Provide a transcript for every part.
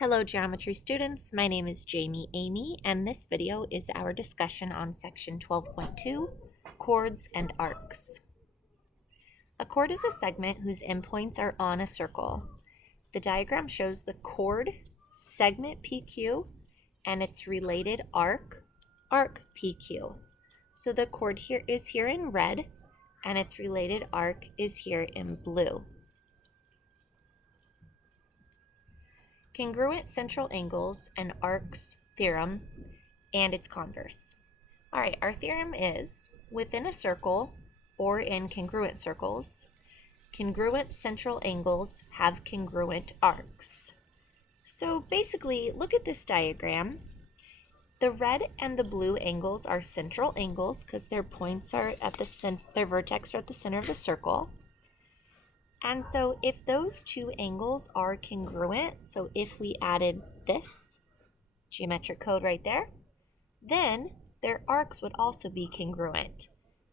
Hello geometry students, my name is Jamie Amy, and this video is our discussion on section 12.2, chords and arcs. A chord is a segment whose endpoints are on a circle. The diagram shows the chord segment PQ and its related arc PQ. So the chord here is here in red and its related arc is here in blue. Congruent central angles and arcs theorem and its converse. All right, our theorem is within a circle or in congruent circles, congruent central angles have congruent arcs. So basically, look at this diagram. The red and the blue angles are central angles because their points are at their vertex are at the center of the circle. And so if those two angles are congruent, so if we added this geometric code right there, then their arcs would also be congruent.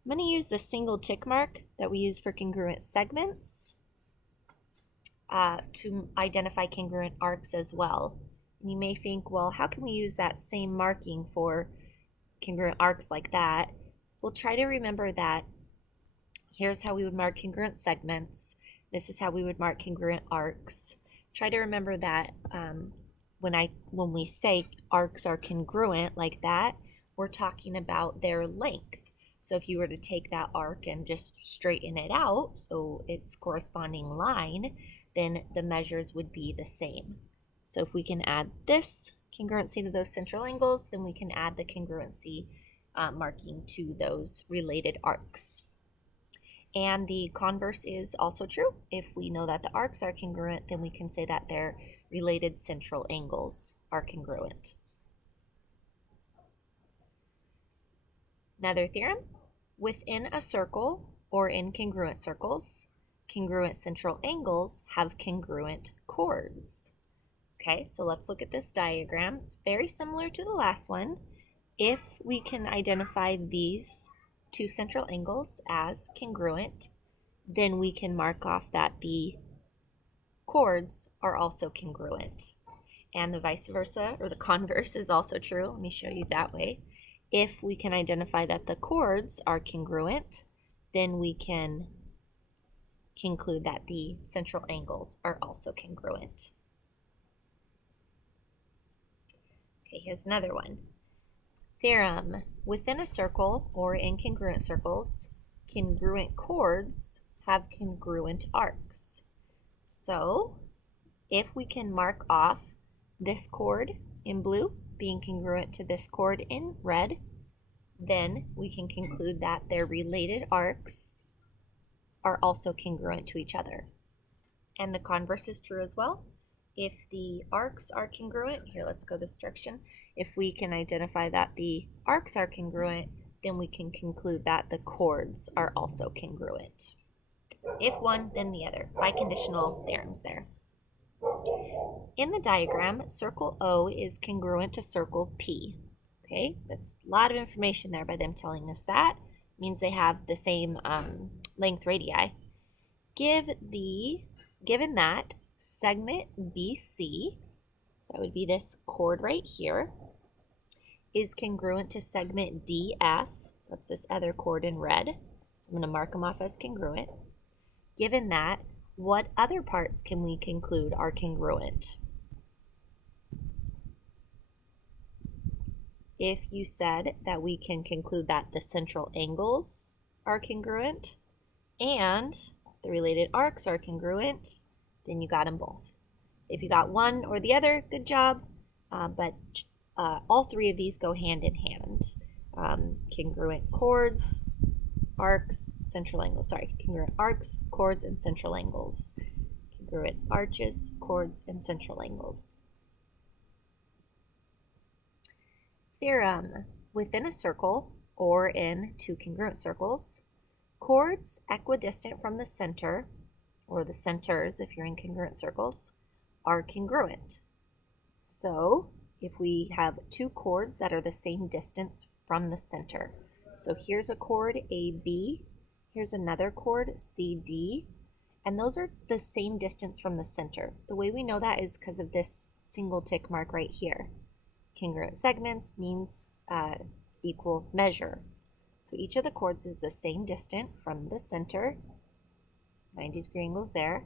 I'm going to use the single tick mark that we use for congruent segments to identify congruent arcs as well. And you may think, well, how can we use that same marking for congruent arcs like that? We'll try to remember that here's how we would mark congruent segments. This is how we would mark congruent arcs. Try to remember that when we say arcs are congruent like that, we're talking about their length. So if you were to take that arc and just straighten it out, so its corresponding line, then the measures would be the same. So if we can add this congruency to those central angles, then we can add the congruency marking to those related arcs. And the converse is also true. If we know that the arcs are congruent, then we can say that their related central angles are congruent. Another theorem, within a circle or in congruent circles, congruent central angles have congruent chords. Okay, so let's look at this diagram. It's very similar to the last one. If we can identify these two central angles as congruent, then we can mark off that the chords are also congruent. And the vice versa, or the converse, is also true. Let me show you that way. If we can identify that the chords are congruent, then we can conclude that the central angles are also congruent. Okay, here's another one. Theorem, within a circle or in congruent circles, congruent chords have congruent arcs. So if we can mark off this chord in blue being congruent to this chord in red, then we can conclude that their related arcs are also congruent to each other. And the converse is true as well. If the arcs are congruent, here let's go this direction. If we can identify that the arcs are congruent, then we can conclude that the chords are also congruent. If one, then the other. Biconditional theorems there. In the diagram, circle O is congruent to circle P. Okay, that's a lot of information there by them telling us that. It means they have the same length radii. Given that segment BC, that would be this chord right here, is congruent to segment DF, so that's this other chord in red, so I'm going to mark them off as congruent. Given that, what other parts can we conclude are congruent? If you said that we can conclude that the central angles are congruent and the related arcs are congruent, then you got them both. If you got one or the other, good job, but all three of these go hand in hand. Congruent chords, arcs, central angles, congruent arcs, chords, and central angles. Congruent arches, chords, and central angles. Theorem, within a circle or in two congruent circles, chords equidistant from the center, or the centers if you're in congruent circles, are congruent. So if we have two chords that are the same distance from the center, so here's a chord AB, here's another chord CD, and those are the same distance from the center. The way we know that is because of this single tick mark right here. Congruent segments means equal measure. So each of the chords is the same distance from the center, 90-degree angles there.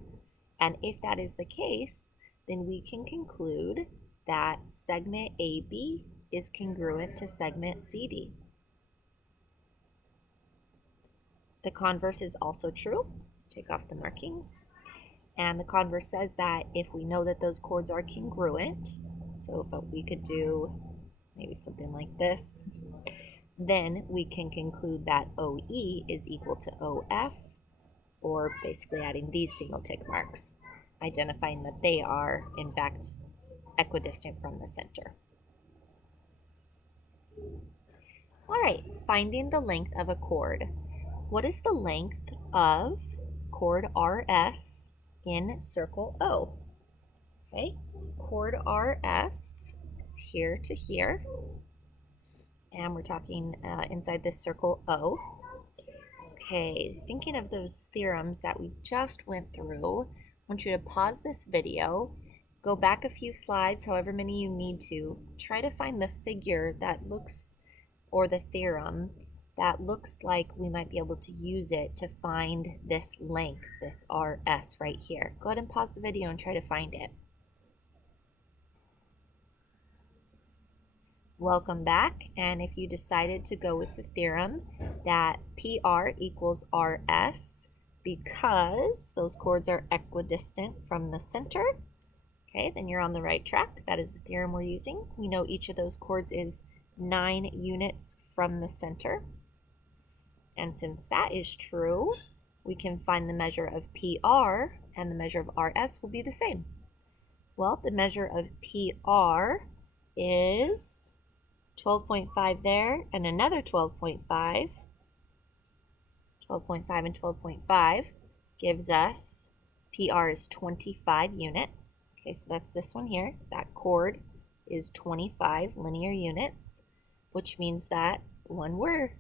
And if that is the case, then we can conclude that segment AB is congruent to segment CD. The converse is also true. Let's take off the markings. And the converse says that if we know that those chords are congruent, so if we could do maybe something like this, then we can conclude that OE is equal to OF, or basically adding these single tick marks, identifying that they are, in fact, equidistant from the center. All right, finding the length of a chord. What is the length of chord RS in circle O? Okay, chord RS is here to here, and we're talking inside this circle O. Okay, thinking of those theorems that we just went through, I want you to pause this video, go back a few slides, however many you need to, try to find the figure that looks, or the theorem that looks like we might be able to use it to find this length, this RS right here. Go ahead and pause the video and try to find it. Welcome back, and if you decided to go with the theorem that PR equals RS because those chords are equidistant from the center, okay, then you're on the right track. That is the theorem we're using. We know each of those chords is 9 units from the center, and since that is true, we can find the measure of PR and the measure of RS will be the same. Well, the measure of PR is 12.5 there, and another 12.5. 12.5 and 12.5 gives us PR is 25 units. Okay, so that's this one here. That chord is 25 linear units, which means that the one we're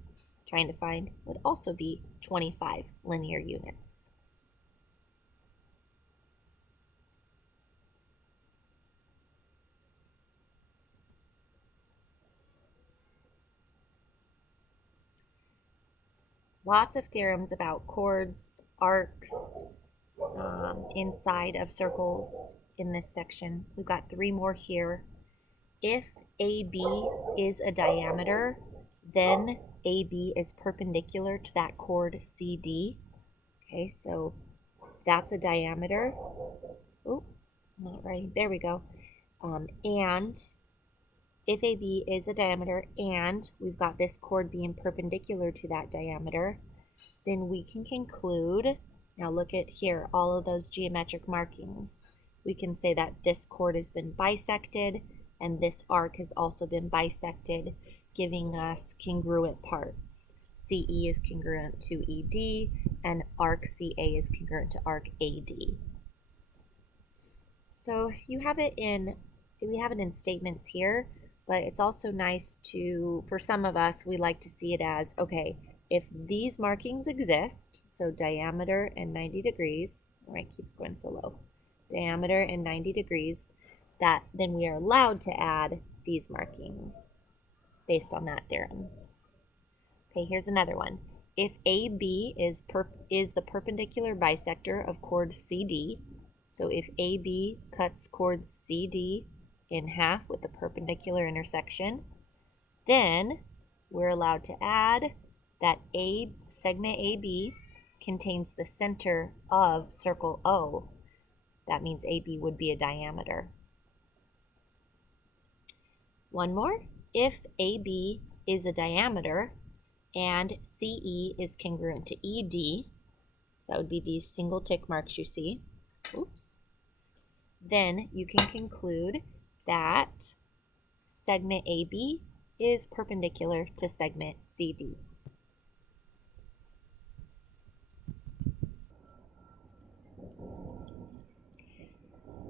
trying to find would also be 25 linear units. Lots of theorems about chords, arcs, inside of circles in this section. We've got 3 more here. If AB is a diameter, then AB is perpendicular to that chord CD. Okay, so that's a diameter. Oh, I'm not writing. There we go. And if AB is a diameter and we've got this chord being perpendicular to that diameter, then we can conclude, now look at here, all of those geometric markings. We can say that this chord has been bisected and this arc has also been bisected, giving us congruent parts. CE is congruent to ED and arc CA is congruent to arc AD. So we have it in statements here, but it's also nice to, for some of us, we like to see it as, okay, if these markings exist, so diameter and 90 degrees, right, keeps going so low, diameter and 90 degrees, that then we are allowed to add these markings based on that theorem. Okay, here's another one. If AB is the perpendicular bisector of chord CD, so if AB cuts chord CD in half with the perpendicular intersection, then we're allowed to add that segment AB contains the center of circle O. That means AB would be a diameter. One more. If AB is a diameter and CE is congruent to ED, so that would be these single tick marks you see, oops, then you can conclude that segment AB is perpendicular to segment CD.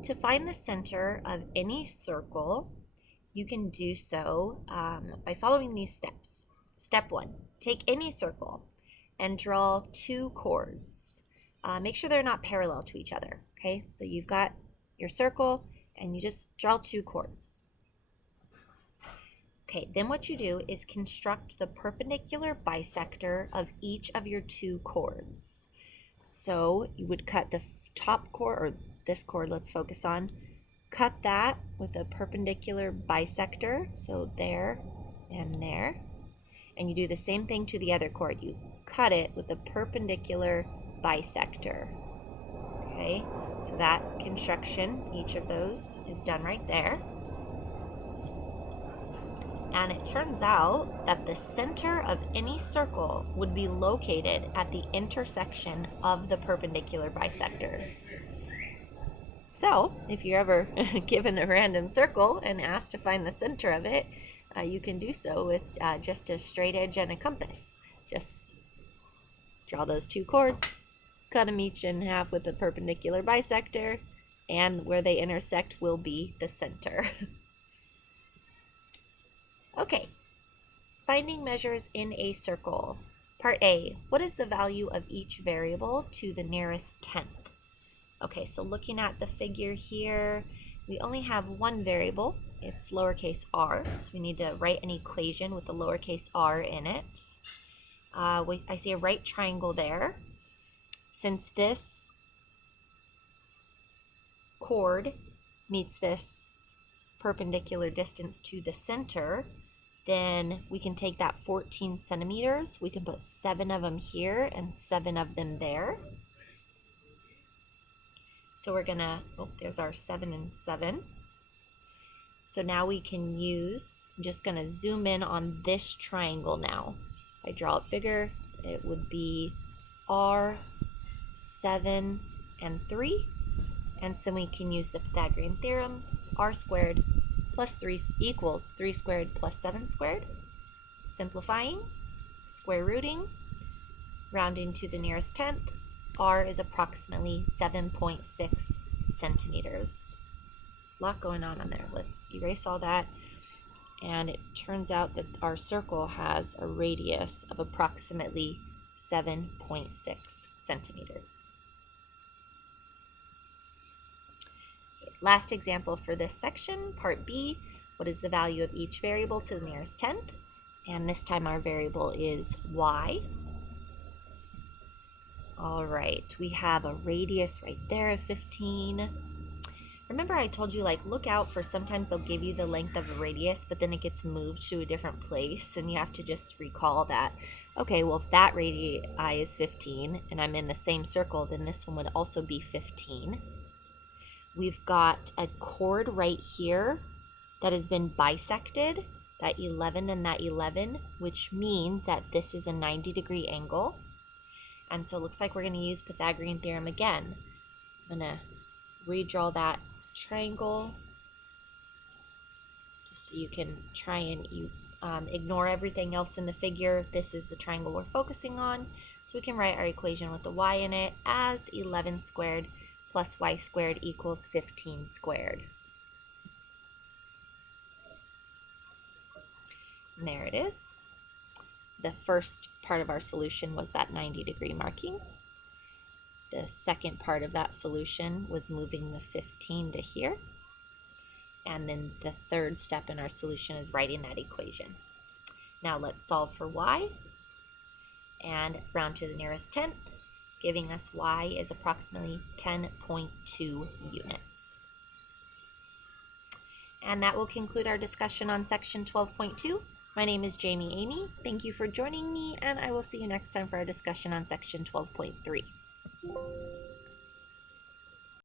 To find the center of any circle, you can do so by following these steps. Step 1, take any circle and draw 2 chords. make sure they're not parallel to each other. Okay, so you've got your circle and you just draw two chords. Okay, then what you do is construct the perpendicular bisector of each of your two chords. So you would cut the top chord, or this chord let's focus on, cut that with a perpendicular bisector, so there and there. And you do the same thing to the other chord. You cut it with a perpendicular bisector. Okay, so that construction, each of those is done right there. And it turns out that the center of any circle would be located at the intersection of the perpendicular bisectors. So, if you're ever given a random circle and asked to find the center of it, you can do so with just a straight edge and a compass. Just draw those two chords, cut them each in half with a perpendicular bisector, and where they intersect will be the center. Okay, finding measures in a circle. Part A, what is the value of each variable to the nearest tenth? Okay, so looking at the figure here, we only have one variable. It's lowercase r, so we need to write an equation with the lowercase r in it. I see a right triangle there. Since this chord meets this perpendicular distance to the center, then we can take that 14 centimeters. We can put 7 of them here and 7 of them there. So we're gonna, there's our 7 and 7. So now we can use, I'm just gonna zoom in on this triangle now. If I draw it bigger, it would be r, 7, and 3. And so we can use the Pythagorean theorem, r squared plus 3 equals 3 squared plus 7 squared. Simplifying, square rooting, rounding to the nearest tenth, r is approximately 7.6 centimeters. There's a lot going on there. Let's erase all that. And it turns out that our circle has a radius of approximately 7.6 centimeters. Last example for this section, part B, what is the value of each variable to the nearest tenth? And this time our variable is y. All right, we have a radius right there of 15. Remember I told you, like, look out for, sometimes they'll give you the length of a radius, but then it gets moved to a different place, and you have to just recall that, okay, well, if that radii is 15, and I'm in the same circle, then this one would also be 15. We've got a chord right here that has been bisected, that 11 and that 11, which means that this is a 90-degree angle. And so it looks like we're going to use Pythagorean theorem again. I'm going to redraw that triangle just so you can try and ignore everything else in the figure. This is the triangle we're focusing on. So we can write our equation with the y in it as 11 squared plus y squared equals 15 squared. And there it is. The first part of our solution was that 90-degree marking. The second part of that solution was moving the 15 to here. And then the third step in our solution is writing that equation. Now let's solve for y and round to the nearest tenth, giving us y is approximately 10.2 units. And that will conclude our discussion on section 12.2. My name is Jamie Emigh. Thank you for joining me, and I will see you next time for our discussion on section 12.3.